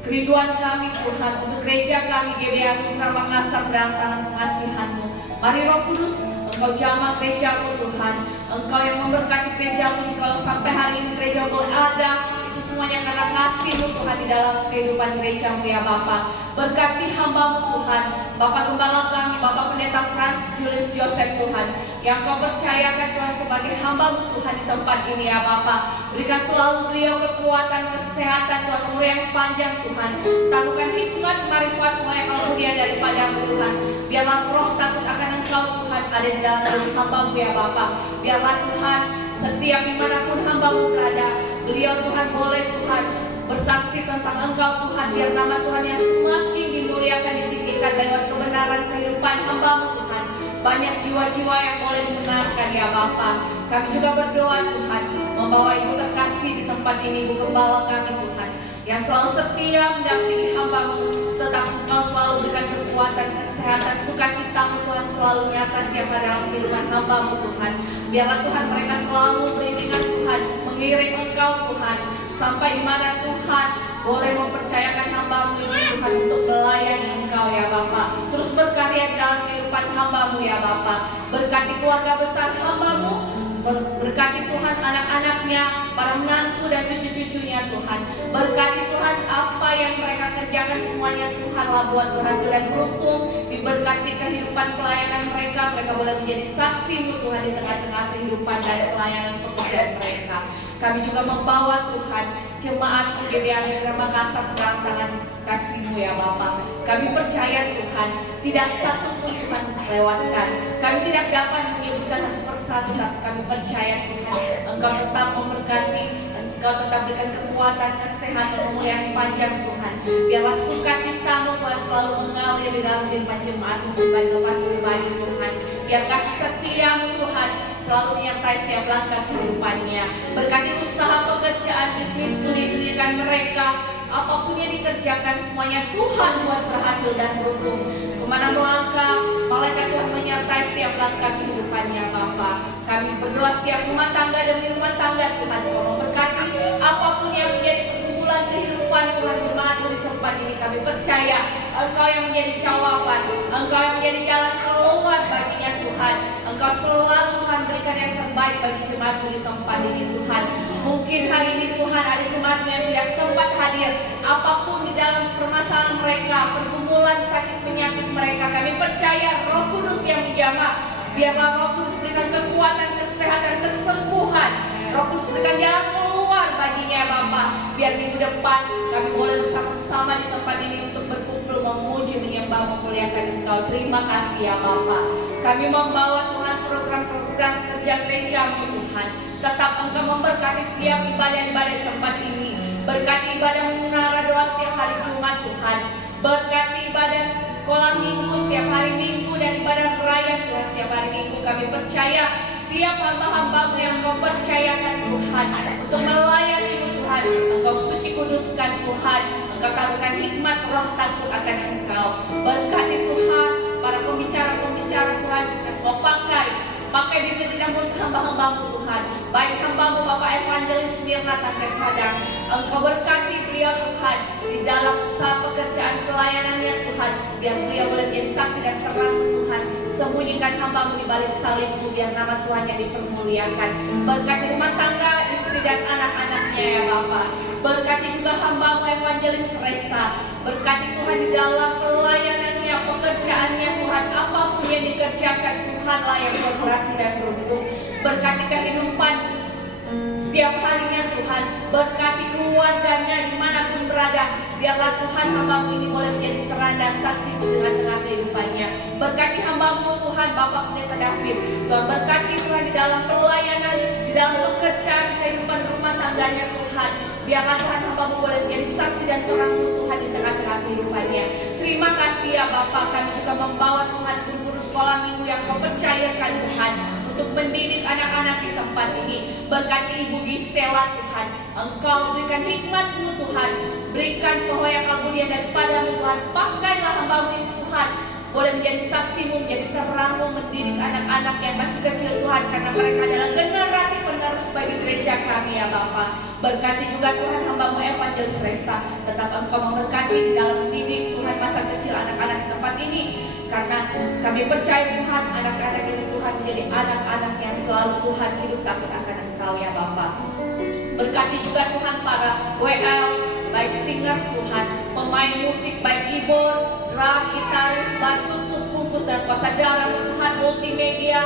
kerinduan kami Tuhan untuk gereja kami GBA Putra Makassar dalam tangan pengasihan-Mu. Mari Roh Kudus, Engkau jamah gereja-Mu Tuhan. Engkau yang memberkati gereja-Mu. Kalau sampai hari ini gereja boleh ada, itu semuanya karena kasih-Mu Tuhan di dalam kehidupan gereja-Mu ya Bapa. Berkati hamba-Mu Tuhan, Bapak Gembala kami, Bapak Pendeta Frans Julius Joseph Tuhan, yang Kau percayakan Tuhan sebagai hamba-Mu Tuhan di tempat ini ya Bapa. Berikan selalu beliau kekuatan, kesehatan Tuhan, umur yang panjang Tuhan. Taruhkan hikmat, marifat, mulai karunia daripada-Mu Tuhan. Biarlah roh takut akan Engkau Tuhan ada di dalam diri hamba-Mu ya Bapa. Biarlah Tuhan, setiap dimanapun hamba-Mu berada, beliau Tuhan boleh Tuhan bersaksi tentang Engkau Tuhan. Biar nama Tuhan yang semakin dimuliakan, ditinggikan lewat kebenaran kehidupan hamba-Mu Tuhan. Banyak jiwa-jiwa yang boleh dimenangkan ya Bapa. Kami juga berdoa Tuhan, membawa Ibu terkasih di tempat ini, Ibu Gembala kami Tuhan, yang selalu setia mendampingi hamba-Mu. Tetap Engkau selalu berikan kekuatan, kesehatan, sukacita-Mu Tuhan selalu nyata setiap hari dalam kehidupan hamba-Mu Tuhan. Biarlah Tuhan mereka selalu beriringan Tuhan, mengiring Engkau Tuhan, sampai di mana Tuhan boleh mempercayakan hamba-Mu ini Tuhan untuk melayani Engkau ya Bapa. Terus berkarya dalam kehidupan hamba-Mu ya Bapa. Berkati keluarga besar hamba-Mu, berkati Tuhan anak-anaknya, para menantu dan cucu-cucunya Tuhan. Berkati Tuhan apa yang mereka kerjakan semuanya Tuhanlah buat berhasil dan beruntung. Diberkati kehidupan pelayanan mereka, mereka boleh menjadi saksi-Mu Tuhan di tengah-tengah kehidupan dan pelayanan pekerjaan mereka. Kami juga membawa Tuhan jemaat GBA Putra Makassar dalam tangan kasih-Mu ya Bapa. Kami percaya Tuhan, tidak satu pun Tuhan melewatkan. Kami tidak dapat menyebutkan satu persatu, tapi kami percaya Tuhan, Engkau tetap memberkati, Engkau tetap berikan kekuatan, kesehatan, umur yang panjang Tuhan. Biarlah sukacita-Mu Tuhan selalu mengalir di dalam kehidupan jemaat-Mu pribadi lepas pribadi Tuhan. Biar kasih setia-Mu Tuhan selalu menyertai setiap langkah kehidupannya. Berkati usaha, pekerjaan, bisnis, studi pendidikan mereka, apapun yang dikerjakan semuanya Tuhan buat berhasil dan beruntung. Kemana melangkah, malaikat Tuhan menyertai setiap langkah kehidupannya Bapa. Kami berdoa setiap rumah tangga demi rumah tangga Tuhan, tolong berkati apapun yang menjadi pergumulan kehidupan Tuhan jemaat-Mu di tempat ini. Kami percaya Engkau yang menjadi jawaban, Engkau yang menjadi jalan keluar baginya Tuhan. Engkau selalu Tuhan berikan yang terbaik bagi jemaat-Mu di tempat ini Tuhan. Mungkin hari ini Tuhan ada jemaat-Mu yang tidak sempat hadir, apapun di dalam permasalahan mereka, pergumulan sakit penyakit mereka, kami percaya Roh Kudus yang dijamah. Biarlah Roh Kudus berikan kekuatan, kesehatan, kesembuhan. Roh Kudus berikan jalan keluar baginya Bapa. Biar minggu depan kami boleh bersama-sama di tempat ini untuk berkumpul, memuji, menyembah, memuliakan Engkau. Terima kasih ya Bapa. Kami membawa Tuhan program-program kerja gereja-Mu Tuhan. Tetap Engkau memberkati setiap ibadah-ibadah di tempat ini. Berkati ibadah menara doa setiap hari Jumat Tuhan. Berkati ibadah sekolah minggu setiap hari Minggu dan ibadah raya Tuhan setiap hari Minggu. Kami percaya setiap hamba-hamba-Mu yang Kau percayakan Tuhan untuk melayani-Mu Tuhan, Engkau suci kuduskan Tuhan. Engkau taruhkan hikmat, roh takut akan Engkau. Berkati Tuhan para pembicara-pembicara Tuhan yang Kau pakai bibir dan mulut hamba-hamba-Mu Tuhan. Baik hamba-Mu Bapak Evangelis Mirna Tanpa Padang, Engkau berkati beliau Tuhan di dalam usaha pekerjaan pelayanannya Tuhan. Biar beliau boleh menjadi saksi dan terang Tuhan. Sembunyikan hamba-Mu di balik salib-Mu, biar nama Tuhan yang dipermuliakan. Berkati rumah tangga, istri dan anak-anaknya ya Bapa. Berkati juga hamba-Mu Evangelis Resta. Berkati Tuhan di dalam pelayanannya semuanya pekerjaannya Tuhan, apapun yang dikerjakan Tuhanlah yang berhasil dan beruntung. Berkati kehidupan setiap harinya Tuhan, berkati keluarganya dimanapun berada. Biarlah Tuhan hamba-Mu ini boleh menjadi terang dan saksi di tengah-tengah kehidupannya. Berkati hamba-Mu Tuhan, Bapak Pendeta David. Tuhan berkati Tuhan di dalam pelayanan, di dalam pekerjaan kehidupan rumah tangganya Tuhan. Biarlah Tuhan hamba-Mu boleh menjadi saksi dan terang-Mu Tuhan di tengah-tengah kehidupannya. Terima kasih ya Bapak, kami juga membawa Tuhan guru sekolah minggu yang Kau percayakan Tuhan untuk mendidik anak-anak di tempat ini. Berkati Ibu Gisela Tuhan, Engkau berikan hikmat-Mu Tuhan, berikan pehoya karunia daripada-Mu Tuhan. Pakailah hamba-Mu ini Tuhan, boleh menjadi saksi-Mu, menjadi terang-Mu, mendidik anak-anak yang masih kecil Tuhan, karena mereka adalah generasi penerus bagi gereja kami ya Bapa. Berkati juga Tuhan hamba-Mu Evangelis Resa, tetap Engkau memberkati di dalam mendidik Tuhan masa kecil anak-anak di tempat ini, karena kami percaya Tuhan anak-anak ini Tuhan menjadi anak-anak yang selalu Tuhan hidup takut akan Engkau ya Bapa. Berkati juga Tuhan para WL, baik singers Tuhan, pemain musik baik keyboard, drum, gitaris, bass, tutup, bungkus dan kuasa darah Tuhan, multimedia,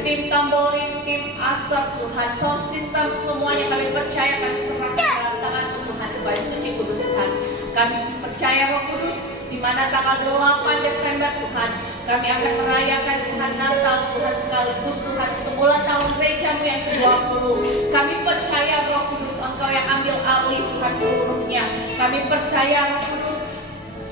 tim tamborin, tim aser Tuhan, sound system, semuanya kami percaya kami serahkan dalam tangan-Mu Tuhan, Tuhan suci kudus Tuhan. Kami percaya Roh Kudus, di mana tanggal 8 Desember Tuhan, kami akan merayakan Tuhan Natal Tuhan, sekaligus Tuhan untuk ulang tahun gereja-Mu yang ke-20. Kami percaya Roh Kudus, Engkau yang ambil alih Tuhan seluruhnya. Kami percaya Roh Kudus,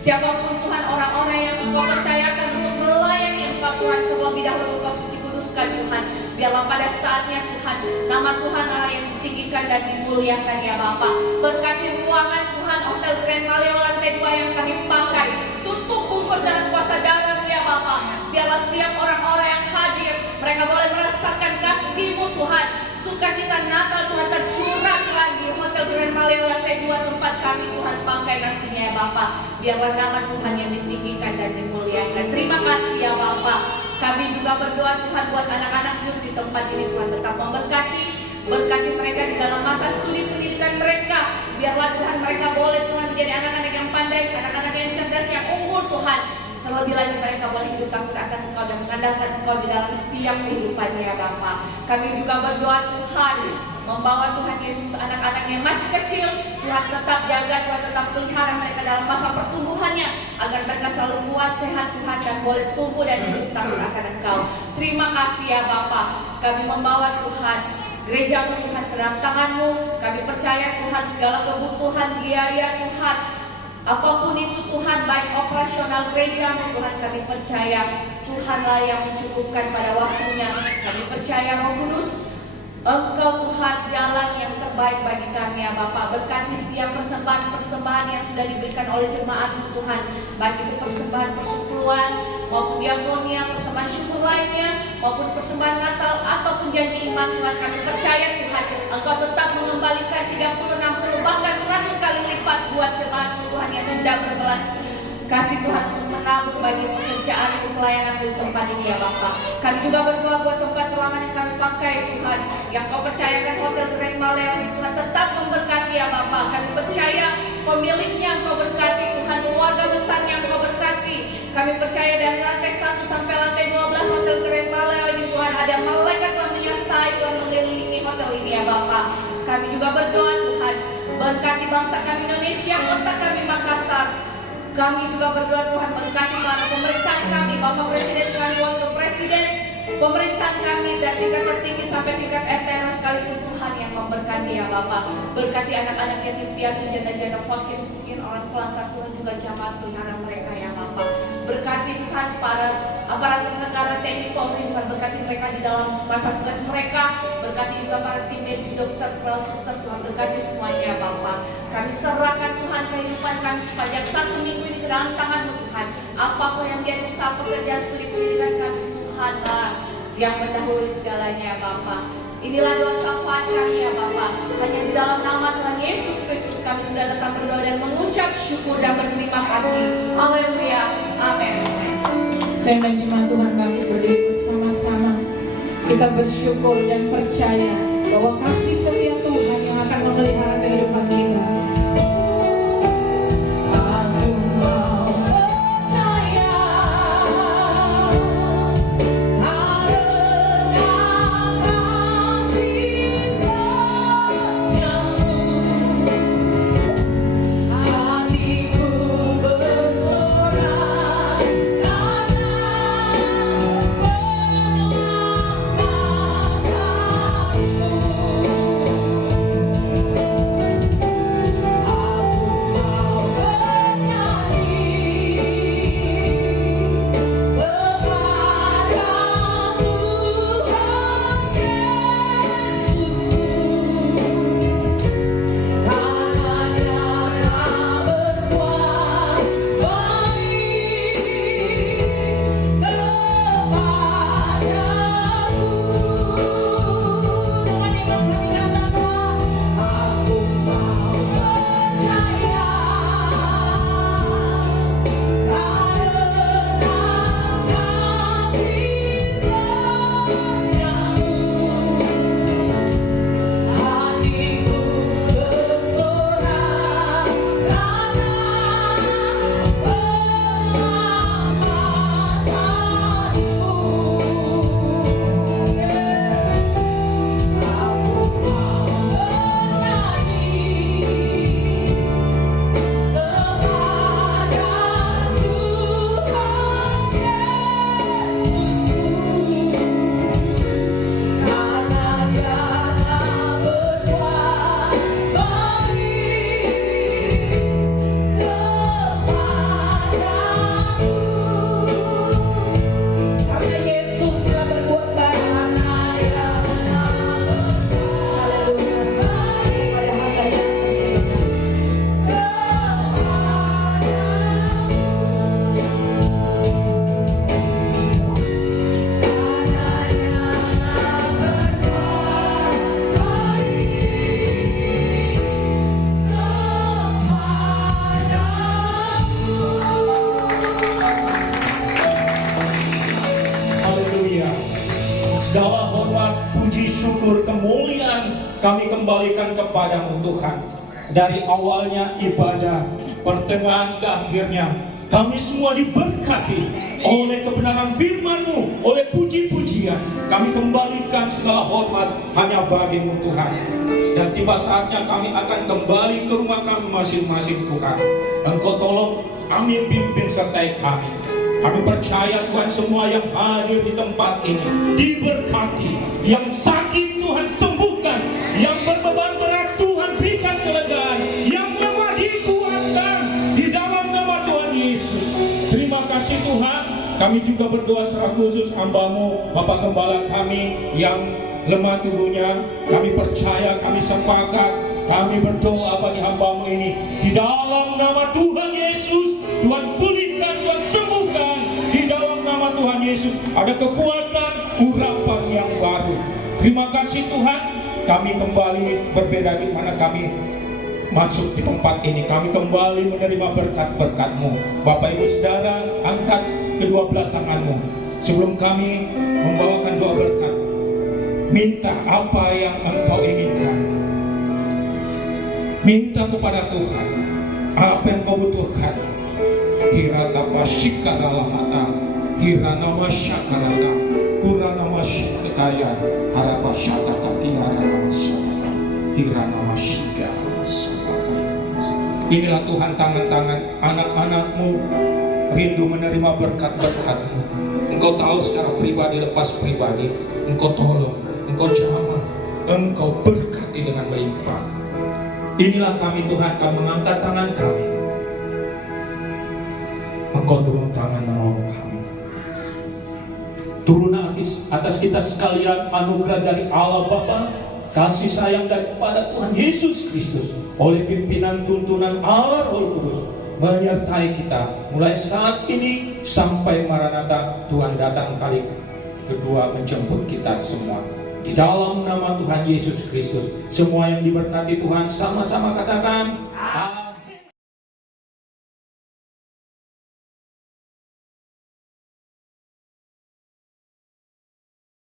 siapapun Tuhan orang-orang yang Engkau percayakan untuk melayani Engkau Tuhan, terlebih dahulu Engkau suci kuduskan Tuhan. Biarlah pada saatnya Tuhan, nama Tuhan Allah yang ditinggikan dan dimuliakan ya Bapa. Berkati ruangan Tuhan Hotel Grand Maleo lantai 2 yang kami pakai, tutup bungkus dengan kuasa darah-Mu ya Bapa. Biarlah setiap orang-orang yang hadir, mereka boleh merasakan kasih-Mu Tuhan. Sukacita Natal Tuhan tercurah lagi Hotel Grand Maleo lantai 2 tempat kami Tuhan pakai nantinya ya Bapa. Biarlah nama Tuhan yang ditinggikan dan dimuliakan. Terima kasih ya Bapa. Kami juga berdoa Tuhan buat anak-anak youth di tempat ini Tuhan, tetap memberkati, berkati mereka di dalam masa studi pendidikan mereka. Biarlah Tuhan mereka boleh Tuhan menjadi anak-anak yang pandai, anak-anak yang cerdas, yang unggul Tuhan. Terlebih lagi mereka boleh hidup takut akan Engkau dan mengandalkan Engkau di dalam setiap kehidupannya ya Bapa. Kami juga berdoa Tuhan, membawa Tuhan Yesus anak-anak yang masih kecil, Tuhan tetap jaga, Tuhan tetap pelihara mereka dalam masa pertumbuhannya, agar mereka selalu kuat, sehat Tuhan, dan boleh tumbuh dan hidup takut akan Engkau. Terima kasih ya Bapa. Kami membawa Tuhan gereja-Mu Tuhan ke dalam tangan-Mu. Kami percaya Tuhan segala kebutuhan biaya Tuhan, apapun itu Tuhan, baik operasional gereja-Mu Tuhan, kami percaya Tuhanlah yang mencukupkan pada waktunya. Kami percaya Roh Kudus, Engkau Tuhan jalan yang terbaik bagi kami ya Bapa. Berkati setiap persembahan-persembahan yang sudah diberikan oleh jemaat-Mu Tuhan, baik itu persembahan persepuluhan maupun diakonia, persembahan syukur lainnya, maupun persembahan Natal ataupun janji iman Tuhan. Kami percaya Tuhan Engkau tetap mengembalikan 30, 60 bahkan 100 kali lipat buat jemaat-Mu Tuhan yang hendak berbelas kasih Tuhan untuk menabur bagi pekerjaan pelayanan di tempat ini ya Bapa. Kami juga berdoa buat tempat ruangan yang kami pakai Tuhan, yang Kau percayakan Hotel Grand Maleo ini Tuhan, tetap memberkati ya Bapa. Kami percaya pemiliknya Engkau berkati Tuhan, keluarga besarnya Engkau berkati. Kami percaya dari lantai 1 sampai lantai 12 Hotel Grand Maleo ini Tuhan, ada malaikat Tuhan menyertai Tuhan mengelilingi hotel ini ya Bapa. Kami juga berdoa Tuhan, berkati bangsa kami Indonesia, kota kami Makassar. Kami juga berdoa Tuhan, berkati para pemerintahan kami, Bapak Presiden, Tuhan Wakil Presiden, pemerintahan kami dari tingkat tertinggi sampai tingkat RT sekalipun Tuhan yang memberkati ya Bapak. Berkati anak-anak yatim piatu, janda-janda, fakir, miskin, orang telantar Tuhan, juga jamaat pelihara mereka ya Bapak. Berkati Tuhan para aparatur negara, TNI, Polri Tuhan, berkati mereka di dalam masa tugas mereka. Berkati juga para tim medis, dokter, perawat, Tuhan, berkati semuanya ya Bapak. Kami serahkan Tuhan kehidupan kami sepanjang 1 minggu ini ke dalam tangan-Mu Tuhan. Apapun yang menjadi usaha pekerjaan studi pendidikan kami, Tuhanlah yang mendahului segalanya ya Bapa. Inilah doa syafaat kami ya Bapa. Hanya di dalam nama Tuhan Yesus Kristus kami sudah tetap berdoa dan mengucap syukur dan berterima kasih. Haleluya. Amin. Saya dan jemaat Tuhan kami berdiri bersama-sama. Kita bersyukur dan percaya bahwa kasih setia Tuhan yang akan memelihara kehidupan kita. Aku mau percaya syukur, kemuliaan kami kembalikan kepadamu Tuhan. Dari awalnya ibadah, pertengahan ke akhirnya, kami semua diberkati oleh kebenaran firman-Mu, oleh puji-pujian. Kami kembalikan segala hormat hanya bagi-Mu Tuhan. Dan tiba saatnya kami akan kembali ke rumah kami masing-masing Tuhan. Engkau tolong kami, pimpin sertai kami. Kami percaya Tuhan, semua yang hadir di tempat ini diberkati. Yang sakit Tuhan sembuhkan, yang berbeban berat Tuhan berikan kelegaan, yang lemah dikuatkan di dalam nama Tuhan Yesus. Terima kasih Tuhan. Kami juga berdoa secara khusus hamba-Mu, Bapak Gembala kami yang lemah tubuhnya. Kami percaya, kami sepakat, kami berdoa bagi hamba-Mu ini. Di dalam nama Tuhan Yesus, Tuhan pulihkan, Tuhan sembuhkan. Di dalam nama Tuhan Yesus ada kekuatan, urapan yang baru. Terima kasih Tuhan. Kami kembali berbeda di mana kami masuk di tempat ini. Kami kembali menerima berkat-berkat-Mu. Bapak Ibu Saudara, angkat kedua belah tangan-Mu sebelum kami membawakan doa berkat. Minta apa yang engkau inginkan. Minta kepada Tuhan apa yang kau butuhkan. Kirata pasikadalah hata, kirana masyakarata, kurana masyakaya, harapa syataka, kirana masyakata, kirana masyika. Inilah Tuhan, tangan-tangan anak-anak-Mu rindu menerima berkat-berkat-Mu. Engkau tahu secara pribadi, lepas pribadi. Engkau tolong, Engkau jamah, Engkau berkati dengan melimpah. Inilah kami Tuhan, kami mengangkat tangan kami. Engkau turun tangan menolong kami. Turun atas kita sekalian anugerah dari Allah Bapa, kasih sayang daripada Tuhan Yesus Kristus, oleh pimpinan tuntunan Allah Roh Kudus, menyertai kita mulai saat ini sampai Maranatha Tuhan datang kali kedua menjemput kita semua. Di dalam nama Tuhan Yesus Kristus, semua yang diberkati Tuhan sama-sama katakan